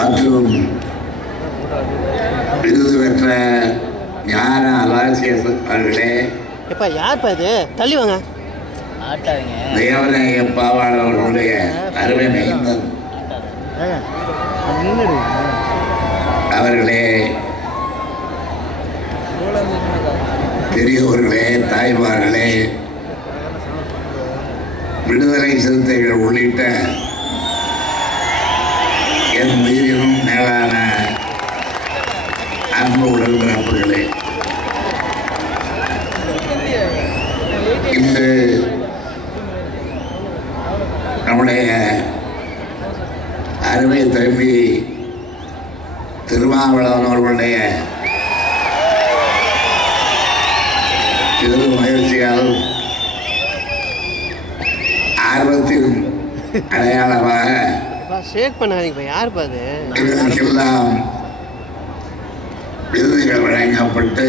மற்றும் விருது பெற்ற ஞான அலாசியஸ் அவர்களே, யார்ப்பா இது? தள்ளி வாங்க. தேவநாய பாவாளர் அவர்களுடைய அருமை மைந்தன் அவர்களே, பெரியவர்களே, தாய்மார்களே, விடுதலை சிறுத்தைகள் உள்ளிட்ட என் உயிரினும் மேலான அன்பு உடன்பிறப்புகளே, இன்று நம்முடைய அருமை தம்பி திருமாவளவன் அவர்களுடைய பெரும் முயற்சியாலும் ஆர்வத்தின் அடையாளமாக இதற்கெல்லாம் விருதுகள் வழங்கப்பட்டு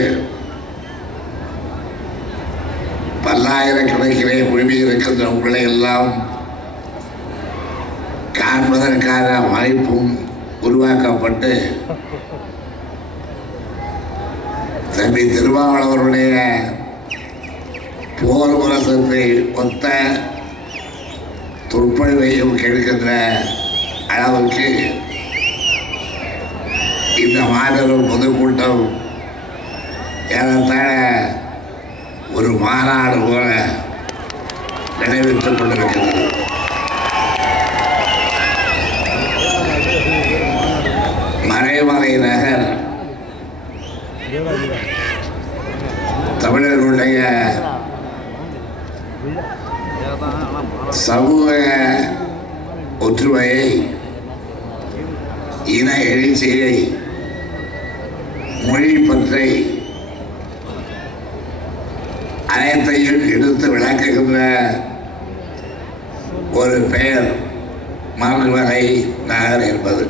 பல்லாயிரக்கணக்கிலே குழுமியிருக்கின்ற உங்களை எல்லாம் காண்பதற்கான வாய்ப்பும் உருவாக்கப்பட்டு தம்பி திருமாவளவருடைய போர் முரசத்தை ஒத்த துற்பழிவையும் கேட்கின்ற அளவுக்கு இந்த மாபெரும் பொதுக்கூட்டம் ஏறத்தாழ ஒரு மாநாடு போல நடைபெற்றுக் கொண்டிருக்கிறது. மறைமலை நகர் தமிழர்களுடைய சமூக ஒற்றுமையை, இன எழுச்சியை, மொழி பற்றை அனைத்தையும் எடுத்து விளக்குகின்ற ஒரு பெயர் மறைமலை நகர் என்பது.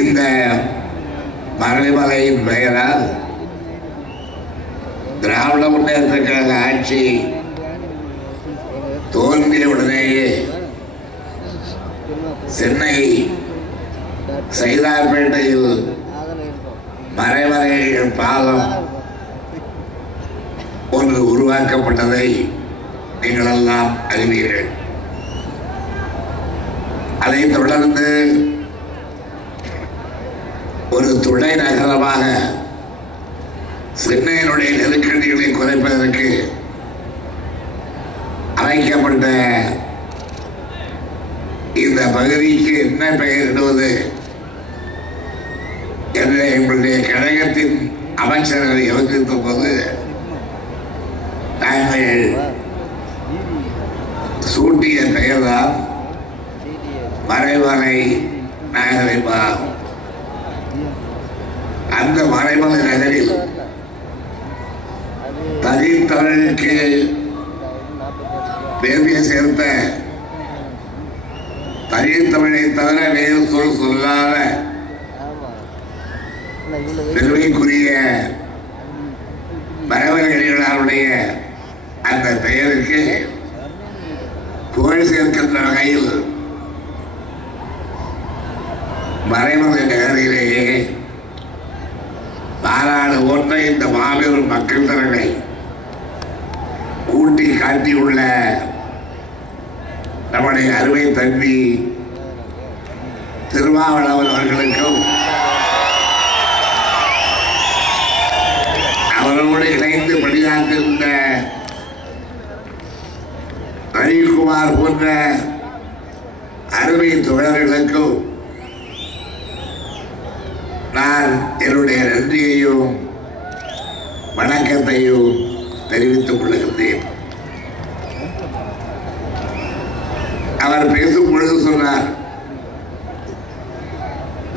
இந்த மறைமலையின் பெயரால் திராவிட முன்னேற்ற கழக ஆட்சி தோன்றிய உடனேயே சென்னை சைதாப்பேட்டையில் மறைமலை பாலம் ஒன்று உருவாக்கப்பட்டதை நீங்கள் எல்லாம் அறிவீர்கள். அதைத் தொடர்ந்து ஒரு துணை நகரமாக சென்னையினுடைய நெருக்கடிகளை குறைப்பதற்கு அமைக்கப்பட்ட இந்த பகுதிக்கு என்ன பெயர் இடுவது என்ற எங்களுடைய கழகத்தின் அமைச்சர்கள் யோசித்த போது நாங்கள் சூட்டிய பெயர்தான் மறைமலை நகரில். அந்த மறைமலை நகரில் தனித்தமிழுக்கு பெருமையை சேர்த்த, தனித்தமிழை தவிர வேறு சொல் சொல்லாத பெருமைக்குரிய மறைமலைகளுடைய அந்த பெயருக்கு புகழ் சேர்க்கின்ற வகையில் மறைமலை நகரிலேயே மாநாடு போன்ற இந்த மாபெரும் மக்கள் திறனை கூட்டி காட்டியுள்ள நம்முடைய அருமை தம்பி திருமாவளவன் அவர்களுக்கும் அவரோடு இணைந்து பணியாற்றிருந்த ரவிக்குமார் போன்ற அருமை தோழர்களுக்கும் நான் என்னுடைய நன்றியையும் வணக்கத்தையும் தெரிவித்துக் கொள்கின்றேன். அவர் பேசும் பொழுது சொன்னார்,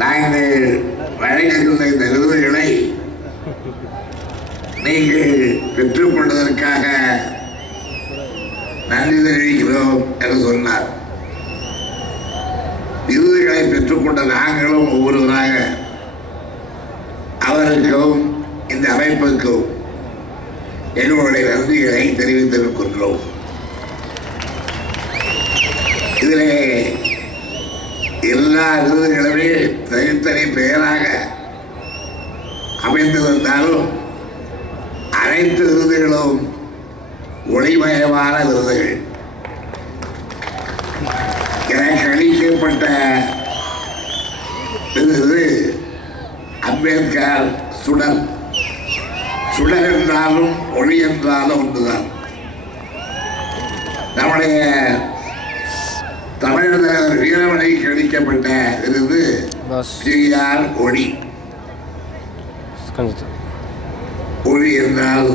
நாங்கள் வழங்குகின்ற இந்த விருதுகளை நீங்கள் பெற்றுக் கொண்டதற்காக நன்றி தெரிவிக்கிறோம் என்று சொன்னார். விருதுகளை பெற்றுக்கொண்ட நாங்களும் ஒவ்வொருவராக அவருக்கும் இந்த அமைப்புக்கும் எங்களுடைய நன்றிகளை தெரிவித்திருக்கின்றோம். இதிலே எல்லா விருதுகளுமே தனித்தனி பெயராக அமைந்திருந்தாலும் அனைத்து விருதுகளும் ஒளிமயமான விருதுகள். எனக்கு அளிக்கப்பட்ட விருது அம்பேத்கர் சுடர். சுடர் என்றாலும் ஒளி என்றாலும் ஒன்றுதான். நம்முடைய தமிழக தலைவர் வீரமணிக்கு அளிக்கப்பட்ட விருது பெரியார் ஒளி. ஒளி என்றால்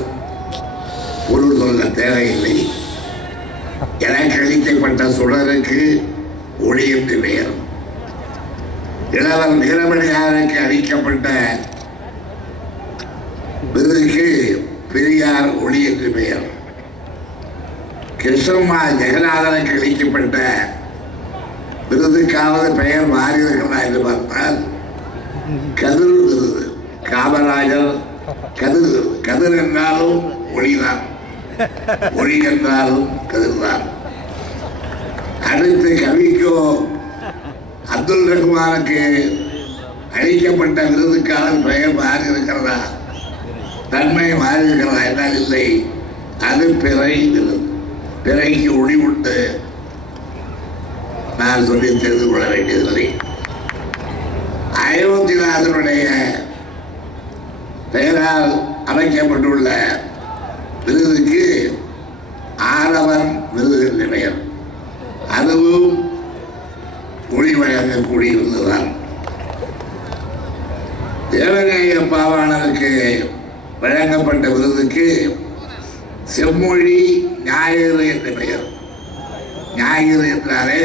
பொருள் சொல்ல தேவையில்லை. எனக்கு அளிக்கப்பட்ட சுடருக்கு ஒளி என்று பெயர். இளவர் வீரமணியாருக்கு அளிக்கப்பட்ட விருதுக்கு பெரியார் ஒளி என்று பெயர். கிருஷ்ணம்மா ஜெகநாதனுக்கு அளிக்கப்பட்ட விருதுக்காவது பெயர் மாறி இருக்கிறதா என்று பார்த்தால் கதிர் விருது. காமராஜர் கதிர். கதிர் என்றாலும் ஒளிதான், ஒளி என்றாலும் கதிர்தான். அடுத்து கவிக்கோ அப்துல் ரஹ்மானுக்கு அளிக்கப்பட்ட விருதுக்கான பெயர் மாறி இருக்கிறதா, தன்மை மாறி இருக்கிறதா என்றால் இல்லை. அது பிறை விருது. பிறைக்கு ஒளி உண்டு. நான் சொல்லி தெரிந்து கொள்ள வேண்டியதில்லை. அயோத்திநாதனுடைய பெயரால் அமைக்கப்பட்டுள்ள விருதுக்கு ஆரவன் விருது என்ற பெயர். அதுவும் ஒளி வழங்கக்கூடிய விருதுதான். தேவநேய பாவாணருக்கு வழங்கப்பட்ட விருதுக்கு செம்மொழி ஞாயிறு என்ற பெயர். ஞாயிறு என்றாலே